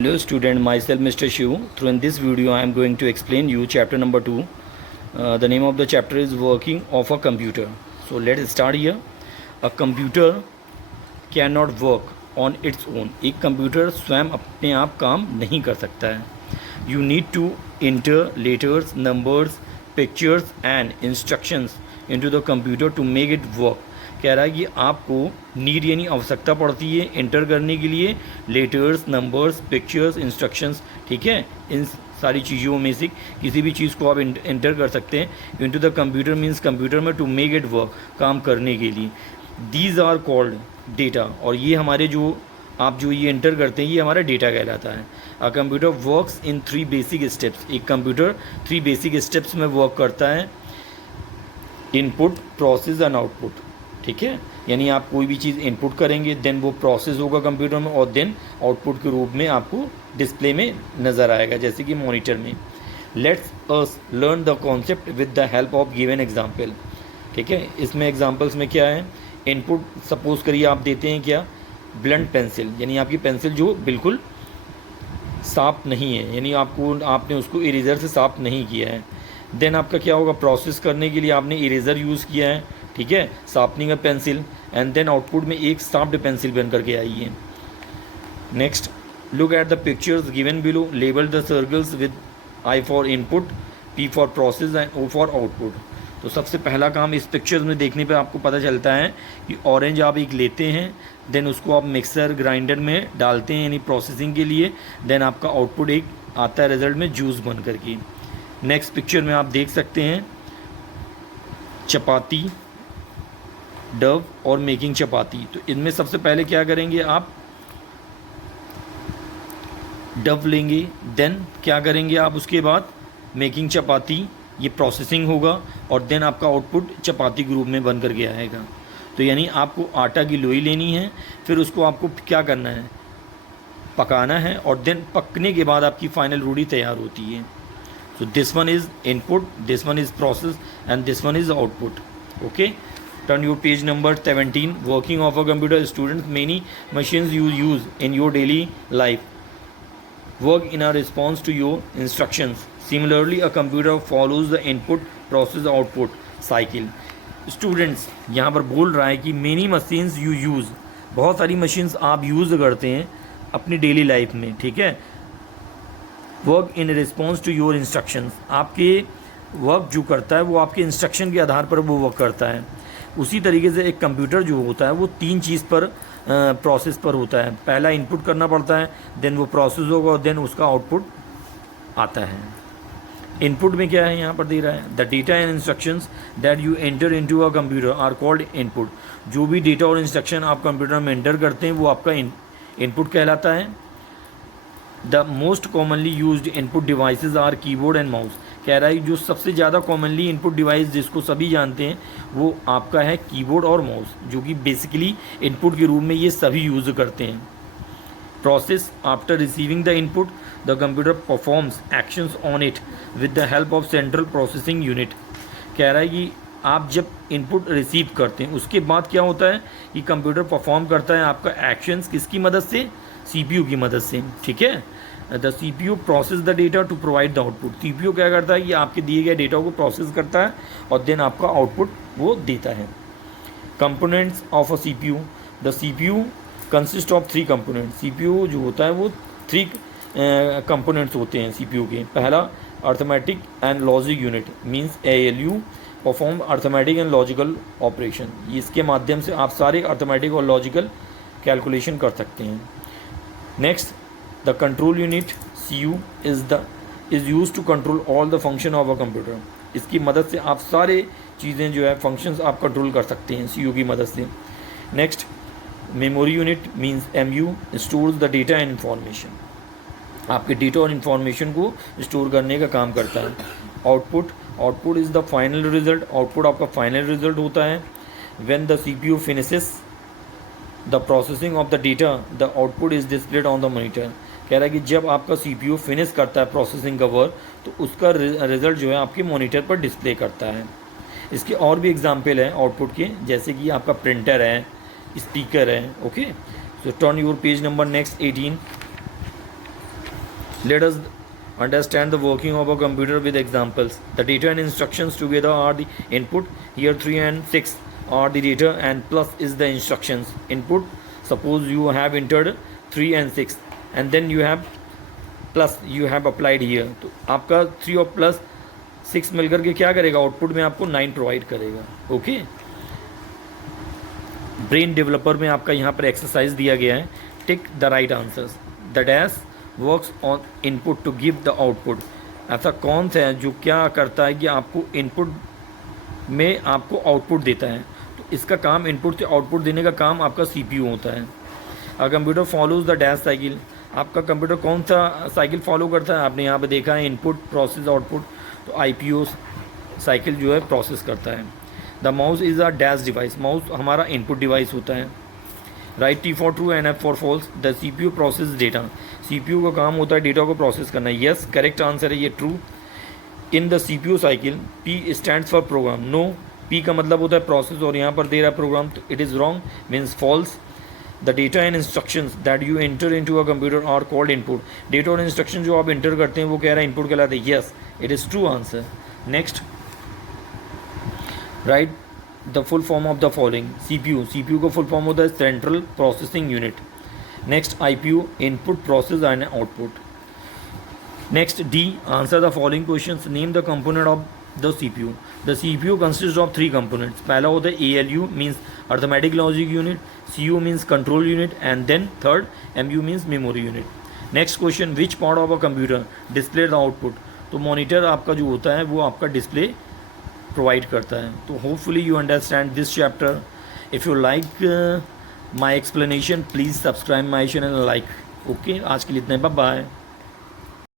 Hello student, myself Mr. Shiv. Through in this video I am going to explain you chapter number 2. The name of the chapter is working of a computer. So let's start here. A computer cannot work on its own. एक computer स्वयं अपने आप काम नहीं कर सकता है. You need to enter letters, numbers, pictures and instructions into the computer to make it work. कह रहा है कि आपको नीड यानी आवश्यकता पड़ती है इंटर करने के लिए लेटर्स, नंबर्स, पिक्चर्स, इंस्ट्रक्शंस. ठीक है, इन सारी चीज़ों में से किसी भी चीज़ को आप इंटर कर सकते हैं into the computer. Means computer में टू मेक इट वर्क, काम करने के लिए. These are called data. और ये हमारे जो आप जो ये इंटर करते हैं ये हमारा डेटा कहलाता है. A computer works in 3 basic steps. एक कंप्यूटर 3 बेसिक स्टेप्स में वर्क करता है. Input, process and output. ठीक है, यानी आप कोई भी चीज़ इनपुट करेंगे देन वो प्रोसेस होगा कंप्यूटर में और देन आउटपुट के रूप में आपको डिस्प्ले में नज़र आएगा जैसे कि मॉनिटर में. Let's us learn the concept with the help of given example. ठीक है, इसमें एग्जांपल्स में क्या है. इनपुट सपोज करिए आप देते हैं क्या, ब्लंट पेंसिल, यानी आपकी पेंसिल जो बिल्कुल साफ नहीं है, यानी आपने उसको इरेज़र से साफ नहीं किया है. देन आपका क्या होगा, प्रोसेस करने के लिए आपने इरेज़र यूज़ किया है. ठीक है, sharpening a pencil and then output में एक शार्प्ड पेंसिल बन करके आई है. Next, look at the pictures given below. Label the circles with I for input, P for process and O for output. तो सबसे पहला काम इस पिक्चर्स में देखने पे आपको पता चलता है कि ऑरेंज आप एक लेते हैं, देन उसको आप मिक्सर ग्राइंडर में डालते हैं यानी प्रोसेसिंग के लिए. देन आपका आउटपुट एक आता है रिजल्ट में जूस बन करके. नेक्स्ट पिक्चर में आप देख सकते हैं चपाती, डव और मेकिंग चपाती. तो इनमें सबसे पहले क्या करेंगे, आप डव लेंगे, देन क्या करेंगे आप उसके बाद मेकिंग चपाती, ये प्रोसेसिंग होगा और देन आपका आउटपुट चपाती के रूप में बन करके आएगा. तो यानी आपको आटा की लोई लेनी है, फिर उसको आपको क्या करना है, पकाना है और देन पकने के बाद आपकी फाइनल रोटी तैयार होती है. So this one is input, this one is process and this one is output. Okay, turn your page number 17. Working of a computer. Students, many machines you use in your daily life work in a response to your instructions. Similarly, a computer follows the input, process, output cycle. Students, यहाँ पर बोल रहा है कि many machines you use, बहुत सारी machines आप use करते हैं अपनी डेली लाइफ में. ठीक है, work in response to your instructions. आपके वर्क जो करता है वो आपके इंस्ट्रक्शन के आधार पर वो वर्क करता है. उसी तरीके से एक कंप्यूटर जो होता है वो 3 चीज़ पर प्रोसेस पर होता है. पहला इनपुट करना पड़ता है, देन वो प्रोसेस होगा और देन उसका आउटपुट आता है. इनपुट में क्या है यहाँ पर दे रहा है, the data and instructions that you enter into a computer are called input. जो भी डेटा और इंस्ट्रक्शन आप कंप्यूटर में एंटर करते हैं वो आपका इनपुट कहलाता है. The most commonly used input devices are keyboard and mouse. कह रहा है जो सबसे ज़्यादा कॉमनली इनपुट डिवाइस जिसको सभी जानते हैं वो आपका है कीबोर्ड और माउस, जो कि बेसिकली इनपुट के रूप में ये सभी यूज़ करते हैं. Process, after receiving the input the computer performs actions on it with the help of central processing unit. कह रहा है कि आप जब इनपुट रिसीव करते हैं उसके बाद क्या होता है कि कंप्यूटर परफॉर्म करता है आपका एक्शंस किसकी मदद से, CPU की मदद से. ठीक है, the CPU process the data to provide the output. CPU क्या करता है कि आपके दिए गए डेटा को प्रोसेस करता है और देन आपका आउटपुट वो देता है. Components of a CPU. The CPU consist of 3 component. CPU जो होता है वो 3 कंपोनेंट्स होते हैं CPU के. पहला arithmetic and logic unit means ALU, perform arithmetic and logical operation. इसके माध्यम से आप सारे अर्थमेटिक और लॉजिकल कैलकुलेशन कर सकते हैं. Next, the control unit CU is use to control all the function of a computer. इसकी मदद से आप सारे चीज़ें जो है फंक्शंस आप कंट्रोल कर सकते हैं CU की मदद से. Next, memory unit means MU stores the data and information. आपके डेटा और इन्फॉर्मेशन को स्टोर करने का काम करता है. Output is the final result. Output आपका फाइनल रिजल्ट होता है. When the CPU finishes the processing of the data the output is displayed on the monitor. कह रहा है कि जब आपका CPU फिनिश करता है प्रोसेसिंग का वर्क तो उसका रिजल्ट जो है आपके मॉनिटर पर डिस्प्ले करता है. इसके और भी एग्जांपल हैं आउटपुट के, जैसे कि आपका प्रिंटर है, स्पीकर है. Okay, so turn your page number next 18. Let us understand the working of a computer with examples. The data and instructions together are the input. Here 3 and 6 are the data and plus is the instructions. Input, suppose you have entered 3 and 6 and then you have plus you have applied here. तो आपका 3 और plus 6 मिलकर के क्या करेगा, output में आपको 9 provide करेगा. ओके. ब्रेन डेवलपर में आपका यहाँ पर एक्सरसाइज दिया गया है. Tick the right answers. The dash works on input to give the output. ऐसा कौन सा है जो क्या करता है कि आपको इनपुट में आपको आउटपुट देता है. तो इसका काम, इनपुट से आउटपुट देने का काम आपका सीपीयू होता है. A computer follows the dash cycle. आपका कंप्यूटर कौन सा साइकिल फॉलो करता है, आपने यहाँ पे देखा है इनपुट प्रोसेस आउटपुट. तो आईपीओ साइकिल जो है प्रोसेस करता है. The mouse is a dash device. Mouse हमारा इनपुट डिवाइस होता है. Write T for true and F for false. The CPU process data. CPU का काम होता है डेटा को प्रोसेस करना. यस, करेक्ट आंसर है ये, true. In the CPU cycle P stands for program. No, P का मतलब होता है प्रोसेस और यहाँ पर दे रहा है प्रोग्राम, तो it is wrong, means false. The data and instructions that you enter into a computer are called input. Data और इंस्ट्रक्शन जो आप एंटर करते हैं वो कह रहा है इनपुट कहलाते हैं. Yes, it is true answer. Next, write the full form of the following. CPU, CPU का फुल फॉर्म होता है central processing unit. Next, IPU, input process and output. Next, D, answer the following questions. Name the component of the CPU. The CPU consist of 3 components. पहला होता है ALU, means arithmetic logic unit. CU means control unit and then third MU means memory unit. Next question, which part of a computer display the output. तो monitor आपका जो होता है वो आपका डिस्प्ले प्रोवाइड करता है. तो hopefully you understand this chapter. If you like my explanation please subscribe my channel, like. Okay, आज के लिए इतना. Bye bye.